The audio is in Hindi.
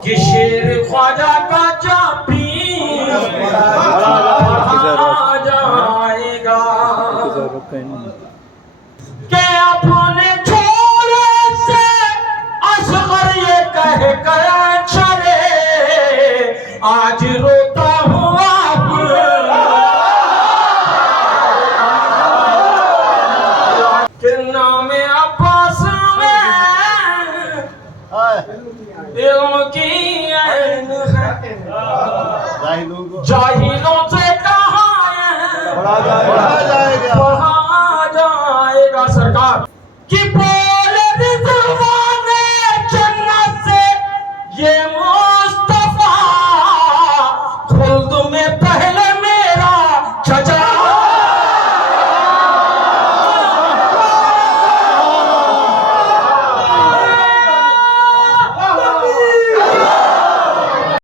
ये शेर ख्वाजा का चापी आ जाएगा के अपने छोरे से असगर ये कह कर चले आज रोता हूँ के नाम अब्बास में इल्म की ऐन है जाहिलों से कहा है